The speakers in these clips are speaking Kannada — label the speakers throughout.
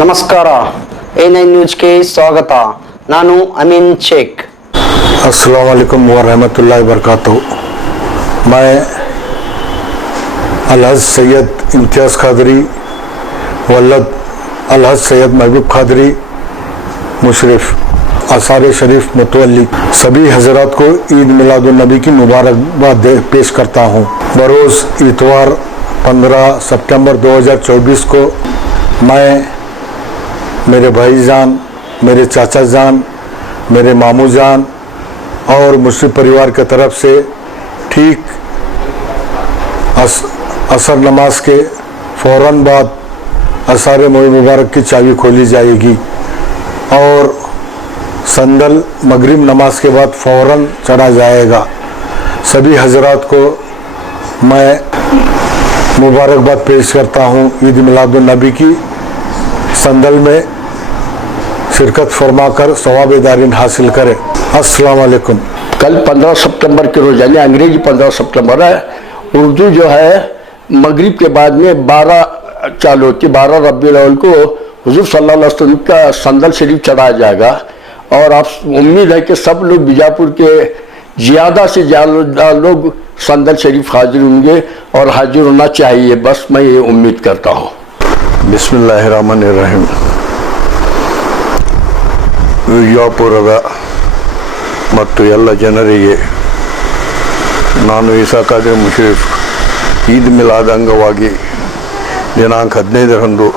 Speaker 1: ನಮಸ್ಕಾರ ಎ ನೈನ್ ನ್ಯೂಸ್ಗೆ ಸ್ವಾಗತ ನಾನು ಅಮೀನ್ ಶೇಖ್
Speaker 2: अस्सलाम वालेकुम व रहमतुल्लाहि वरकातुहू मैं अलहज सैयद इम्तियाज़ खादरी वल्लद अलहज सैयद महबूब खादरी मुशरफ आसार शरीफ मुतवली सभी हजरात को ईद मिलादुलनबी की मुबारकबाद दे- पेश करता हूँ बरोज़ इतवार 15 सितंबर 2024 को मैं मेरे भाई जान मेरे चाचा जान मेरे मामू जान और मुस्लिम परिवार के तरफ़ से ठीक अस, असर नमाज़ के फ़ौर बाद असार मोई मुबारक की चाबी खोली जाएगी और संदल मगरिब नमाज़ के बाद फ़ौर चढ़ा जाएगा। सभी हजरात को मैं मुबारकबाद पेश करता हूँ ईद मिलादुलनबी की। संदल में शिरकत फरमाकर सवाब हासिल करें। अस्सलाम वालेकुम।
Speaker 3: कल 15 सितंबर के रोज, यानी अंग्रेज़ी 15 सितंबर है, उर्दू जो है, मगरिब के बाद में 12 चालू होती है, बारह रबी अव्वल को हुजूर वसल्लम का संदल शरीफ चढ़ाया जाएगा। और आप उम्मीद है कि सब लोग बीजापुर के ज़्यादा से ज़्यादा लोग संदल शरीफ हाजिर होंगे और हाजिर होना चाहिए। बस मैं ये उम्मीद करता हूँ।
Speaker 2: ಬಿಸ್ಮಿಲ್ಲಾಹಿರಹಮಾನಿರಹಿಂ ವಿಜಯಪುರದ ಮತ್ತು ಎಲ್ಲ ಜನರಿಗೆ ನಾನು ಈಸಾ ಖಾದಿರ್ ಮುಷರೀಫ್ ಈದ್ ಮಿಲಾದ ಅಂಗವಾಗಿ ದಿನಾಂಕ ಹದಿನೈದರಂದು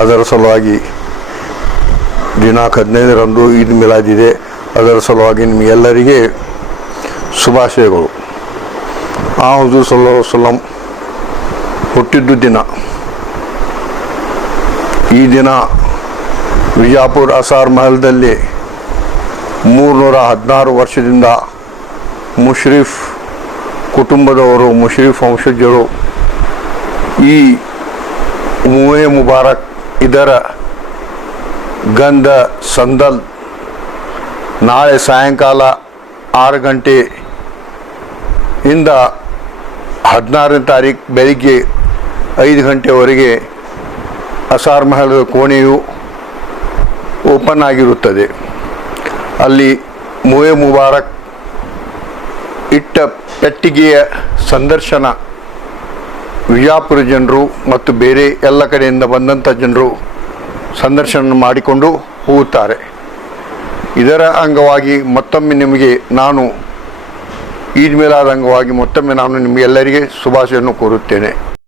Speaker 2: ಅದರ ಸಲುವಾಗಿ ದಿನಾಂಕ ಹದಿನೈದರಂದು ಈದ್ ಮಿಲಾದ್ ಇದೆ. ಅದರ ಸಲುವಾಗಿ ನಿಮಗೆಲ್ಲರಿಗೆ ಶುಭಾಶಯಗಳು. ಆ ಹುಜೂರ್ ಸಲ್ಲಾ ಹುಟ್ಟಿದ್ದು ದಿನ. ಈ ದಿನ ವಿಜಾಪುರ್ ಅಸಾರ್ ಮಹಲ್ದಲ್ಲಿ ಮೂರುನೂರ ಹದಿನಾರು ವರ್ಷದಿಂದ ಮುಷ್ರೀಫ್ ಕುಟುಂಬದವರು, ಮುಷ್ರೀಫ್ ವಂಶಜರು ಈ ಮೂವೇ ಮುಬಾರಕ್ ಇದರ ಗಂಧ ಸಂದಲ್ ನಾಳೆ ಸಾಯಂಕಾಲ ಆರು ಗಂಟೆ ಇಂದ ಹದಿನಾರನೇ ತಾರೀಕು ಬೆಳಿಗ್ಗೆ ಐದು ಗಂಟೆವರೆಗೆ ಅಸಾರ್ ಮಹಲದ ಕೋಣೆಯು ಓಪನ್ ಆಗಿರುತ್ತದೆ. ಅಲ್ಲಿ ಮುವೆ ಮುಬಾರಕ್ ಇಟ್ಟ ಪೆಟ್ಟಿಗೆಯ ಸಂದರ್ಶನ ವಿಜಾಪುರ ಜನರು ಮತ್ತು ಬೇರೆ ಎಲ್ಲ ಕಡೆಯಿಂದ ಬಂದಂಥ ಜನರು ಸಂದರ್ಶನ ಮಾಡಿಕೊಂಡು ಹೋಗುತ್ತಾರೆ. ಇದರ ಅಂಗವಾಗಿ ಮತ್ತೊಮ್ಮೆ ನಿಮಗೆ ನಾನು ಈದ್ ಮೇಲಾದ ಅಂಗವಾಗಿ ಮತ್ತೊಮ್ಮೆ ನಾನು ನಿಮಗೆಲ್ಲರಿಗೆ ಶುಭಾಶಯನ್ನು ಕೋರುತ್ತೇನೆ.